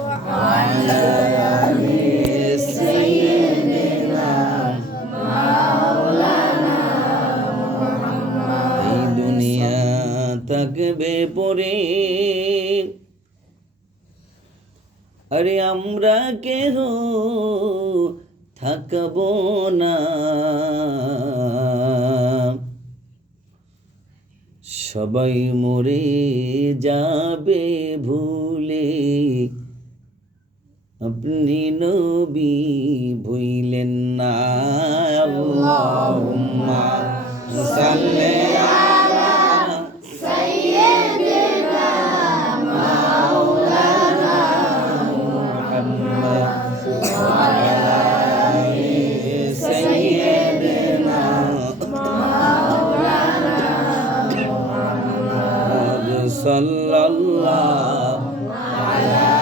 وعلى آل سيدنا مولانا محمد। এই দুনিয়া থাকবে পরে, আরে আমরা কেহ থাকব না, সবাই মরে যাবে ভুলে, আপনি নবী ভুইলেন না। আল্লাহুম্মা সাল্লি আলা সাইয়্যিদিনা মাওলানা মুহাম্মদ ওয়া আলা আলি সাইয়্যিদিনা মাওলানা মুহাম্মদ সাল্লাল্লাহু আলা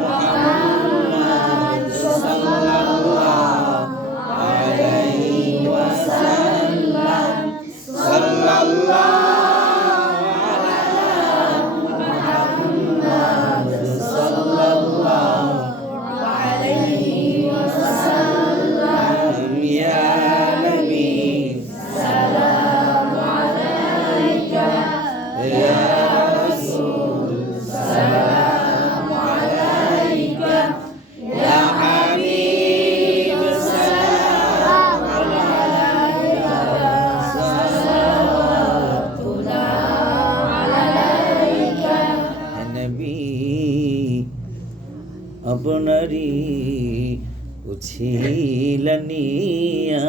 মুহাম্মদ সাল্লাল্লাহু আলাইহি ওয়াসাল্লাম, সাল্লাল্লাহু আলা মুহাম্মদ সাল্লাল্লাহু আলাইহি ওয়াসাল্লাম। ইয়া নবী সালামু আলাইকা, ইয়া রাসূল সালামু আলাইকা, ইয়া হাবিব সালামু আলাইকা, সালাওয়াতুল্লাহ আলাইকা। হে নবী, আপনারি উছিলানিয়া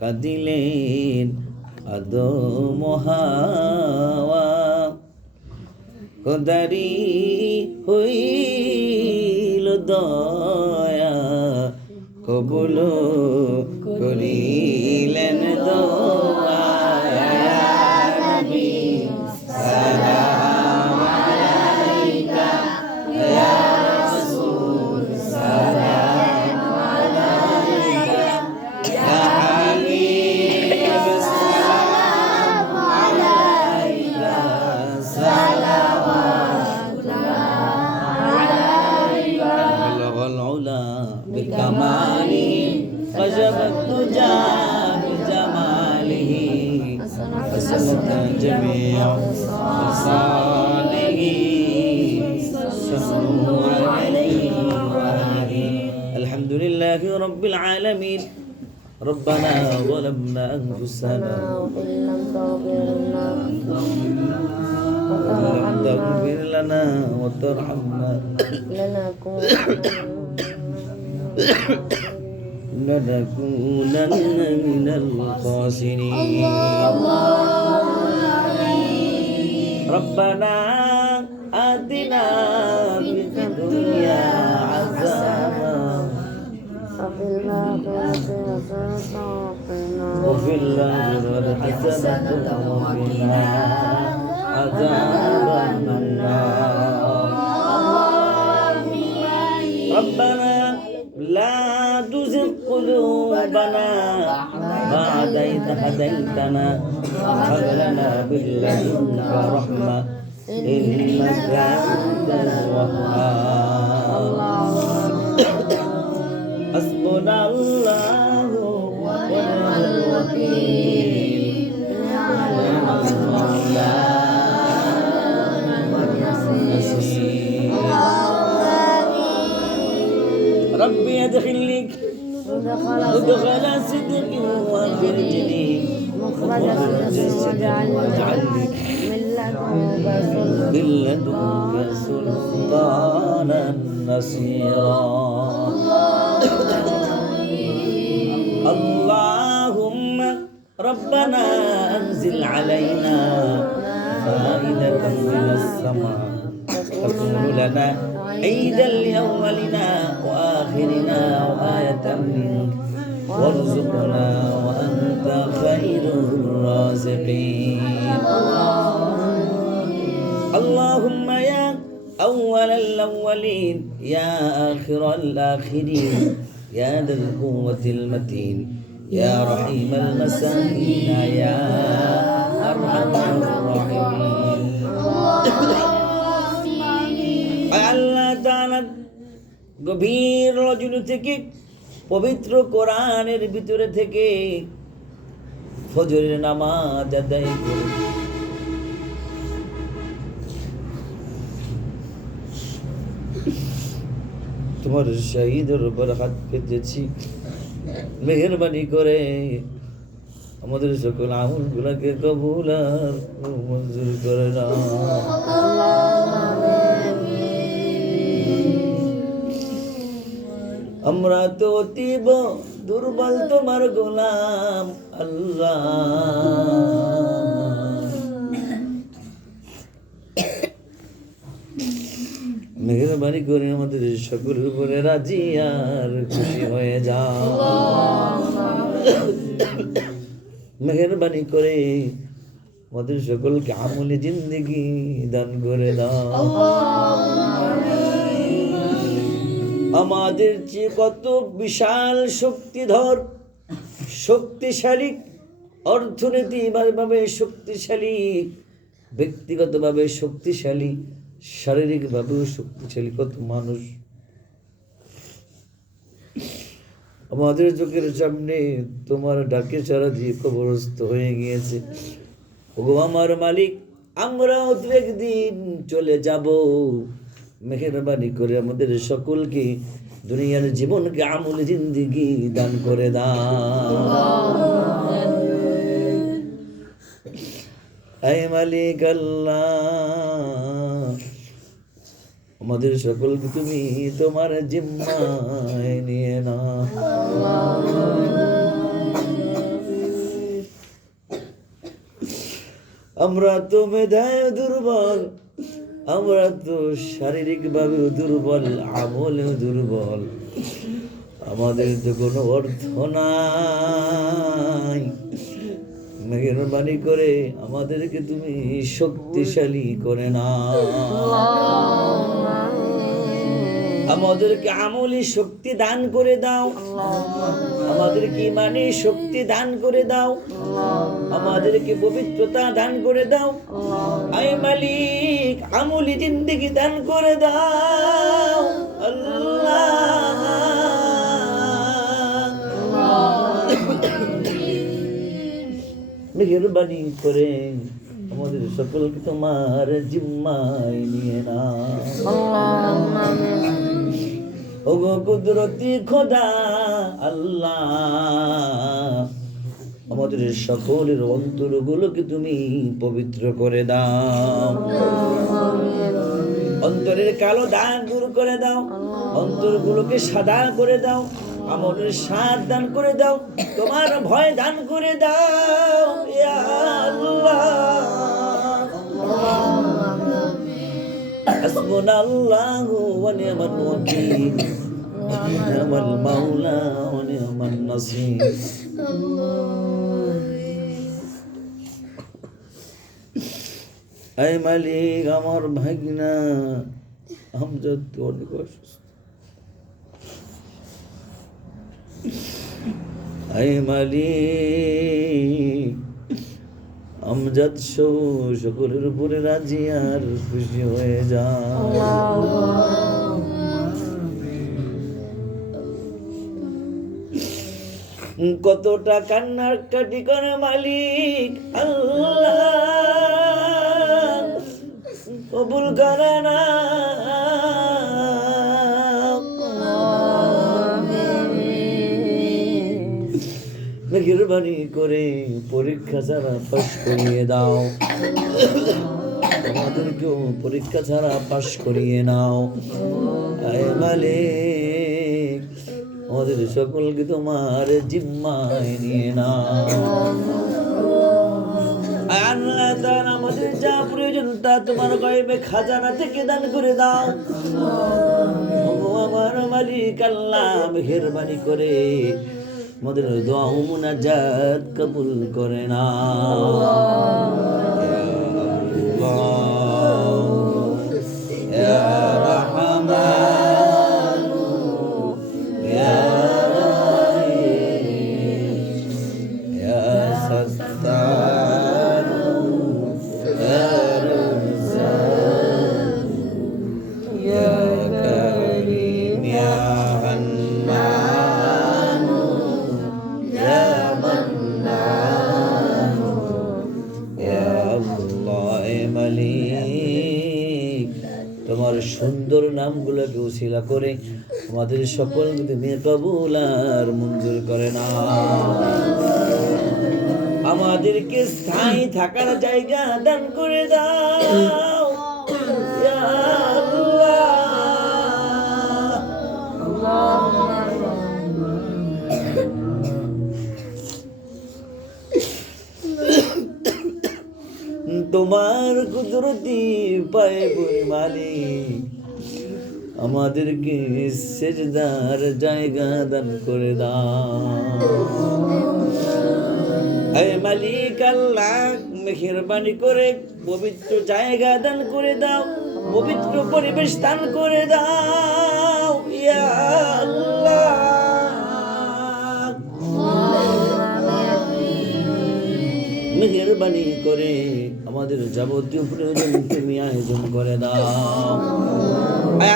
কাঁদিলেন আদম ও হাওয়া, খোদারি হইল দয়া, কবুল করিলেন দোয়া। ইয়া নবী সালাম আলাইকা, ইয়া রাসূল সালাম আলাইকা, ইয়া হাবিব সালাম আলাইকা, সালাওয়াতুল্লাহ আলাইকা। বলগল উলা বিকামালিহি وجبت الدجى بجماله، حسنت جميع خصاله، صلوا عليه وآله. الحمد لله رب العالمين. ربنا ظلمنا أنفسنا وإن لم تغفر لنا وترحمنا لنكونن من الخاسرين. ربنا آتنا في الدنيا حسنة وفي الآخرة حسنة وقنا عذاب النار. ربنا لا تزغ قلوبنا بعد إذ هديتنا وهب لنا من لدنك رحمة إنك أنت الوهاب. حسبنا الله ونعم الوكيل، نعم المولى والنصير. ربي أدخلني مدخل صدق وأخرجني مخرج صدق واجعلني من لدنك سلطانا نصيرا. اللهم ربنا أنزل علينا مائدة من السماء تكون لنا عيدا لأولنا وآخرنا وآية منك وارزقنا وأنت خير الرازقين. اللهم يا أول الأولين يا آخر الآخرين يا ذا القوة المتين يا رحيم المساكين يا أرحم الراحمين. তাআলা গভীর রজনী থেকে পবিত্র কোরআনের ভিতরে থেকে ফজরের নামাজ আদায় করে তোমার শহীদের উপর হাত পেতেছি, মেহেরবানি করে আমাদের সকল আমলগুলোকে কবুল আর মঞ্জুর করে না। আমরা তো অতীব দুর্বল তোমার গোলাম আল্লাহ, মেহেরবানি করে আমাদের সকলের উপরে রাজি আর খুশি হয়ে যাও। মেহেরবানি করে আমাদের সকলকে আমলি জিন্দেগি দান করে দাও। আমাদের চেয়ে কত বিশাল শক্তিধর, শক্তিশালী, অর্থনীতিভাবে শক্তিশালী, ব্যক্তিগতভাবে শক্তিশালী, শারীরিকভাবেও শক্তিশালী কত মানুষ আমাদের চোখের সামনে তোমার ডাকে সাড়া দিয়ে কবরস্থ হয়ে গিয়েছে। ওগো আমার মালিক, আমরাও তো একদিন চলে যাব, মেহেরবানি করে আমাদের সকলকে দুনিয়ার জীবনকে আমল জিন্দেগি দান করে দাও। হে মালিক আল্লাহ, আমাদের সকলকে তুমি তোমার জিম্মায় নিয়ে নাও। আমরা তো মেধায় দুর্বল, আমরা তো শারীরিকভাবেও দুর্বল, আমলেও দুর্বল, আমাদের তো কোনো অর্থ নাই। মেহেরবানি করে আমাদেরকে তুমি শক্তিশালী করে নাও, আমাদেরকে আমলি শক্তি দান করে দাও, আমাদেরকে ইমানি শক্তি দান করে দাও, আমাদেরকে পবিত্রতা দান করে দাও। আয় মালিক, আমলি জিন্দেগি দান করে দাও আল্লাহ। মেহেরবানি করে আমাদের সকলকে তোমার জিম্মায় নিয়ে নাও। ওগো কুদরতি খোদা আল্লাহ, আমাদের সকলের অন্তরগুলোকে তুমি পবিত্র করে দাও, অন্তরের কালো দাগ দূর করে দাও, অন্তরগুলোকে সাদা করে দাও, আমাদের সাথ দান করে দাও, তোমার ভয় দান করে দাও ইয়া আল্লাহ। হাসবুনাল্লাহু ওয়া নি'মাল ওয়াকিল, নি'মাল মাওলা ওয়া নি'মান নাসির। আয় মালিক, আমার ভাগনা আমজাদ অনেক অসুস্থ, আয় মালিক আমজাদ সহ সকলের উপরে রাজি আর খুশি হয়ে যাও। কতটা কান্নাকাটি করে মালিক আল্লাহ, কবুল করে না। মেহেরবানি করে পরীক্ষা ছাড়া পাশ করিয়ে দাও, আমাদেরকেও পরীক্ষা ছাড়া পাশ করিয়ে নাও। আয় মালিক, আমাদের সকলকে তোমার জিম্মায় নিয়ে নাও। আল্লাহ তাআলা আমাদের যা প্রয়োজন তা তোমার গায়বে খাজানা থেকে দান করে দাও। ও আমার মালিক আল্লাহ, মেহেরবানি করে আমাদের দোয়া ও মুনাজাত কবুল করে নাও। ইয়া রাহমান ইয়া রাহিম ইয়া সাত্তার ইয়া রাজ্জাক ইয়া বড় নামগুলোকে উসিলা করে আমাদের সকলকে তুমি কবুল আর মঞ্জুর করে না। আমাদেরকে স্থায়ী থাকার জায়গা দান করে দাও ইয়া আল্লাহ। তোমার কুদরতি পায়ে পড়ি মালিক আমাদেরকে সেজদার জায়গা দান করে দাও। হে মালিক আল্লাহ, মেহেরবানি করে পবিত্র জায়গা দান করে দাও, পবিত্র পরিবেশ দান করে দাও ইয়া আল্লাহ। মেহেরবানি করে আমাদের যাবতীয় প্রয়োজন তুমি আয়োজন করে দাও।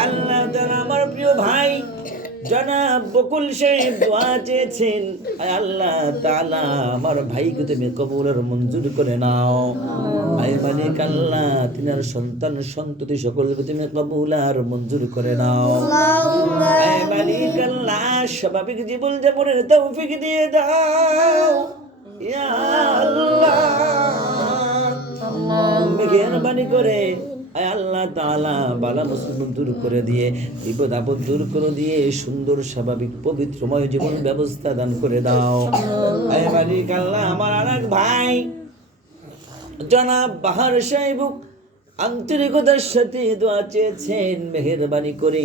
আল্লাহ তাআলা, আমার প্রিয় ভাই জনাব বকুল সাহেব দোয়া চেয়েছেন, আল্লাহ তাআলা আমার ভাইকে তুমি কবুল আর মঞ্জুর করে নাও। আয় মালিক আল্লাহ, তিনার সন্তান সন্ততি সকলকে তুমি কবুল আর মঞ্জুর করে নাও। আয় মালিক আল্লাহ, স্বাভাবিক জীবন যাপনের তৌফিক দিয়ে দাও ইয়া আল্লাহ। মেহেরবানি করে আয় আল্লাহ তাআলা বালা মুসিবত দূর করে দিয়ে, বিপদ আপদ দূর করে দিয়ে সুন্দর স্বাভাবিক পবিত্রময় জীবন ব্যবস্থা দান করে দাও। আয় মালিক আল্লাহ, আমার আরেক ভাই জনাব বাহার সাহেব আন্তরিকতার সাথে দোয়া চেয়েছেন, মেহেরবানি করে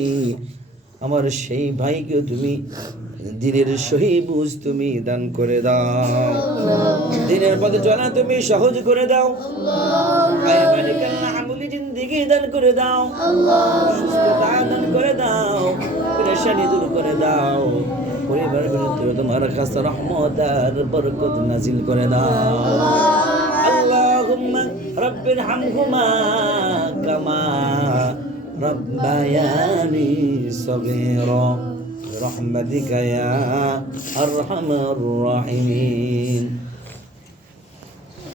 আমার সেই ভাইকে তুমি দিনের সহি বুঝ তুমি দান করে দাও, দিনের পথে চলা তুমি সহজ করে দাও। আয় মালিক আল্লাহ, আমলি জিন্দেগি দান করে দাও, সুস্থতা দান করে দাও, পেরেশানি দূর করে দাও, পরিবার বিরুদ্ধে তোমার কাছে রহমত আর বরকত নাজিল করে দাও। আল্লাহুম্মা রাব্বির হামহুমা কামা রাব্বায়ানি সগীরা برحمتك يا أرحم الراحمين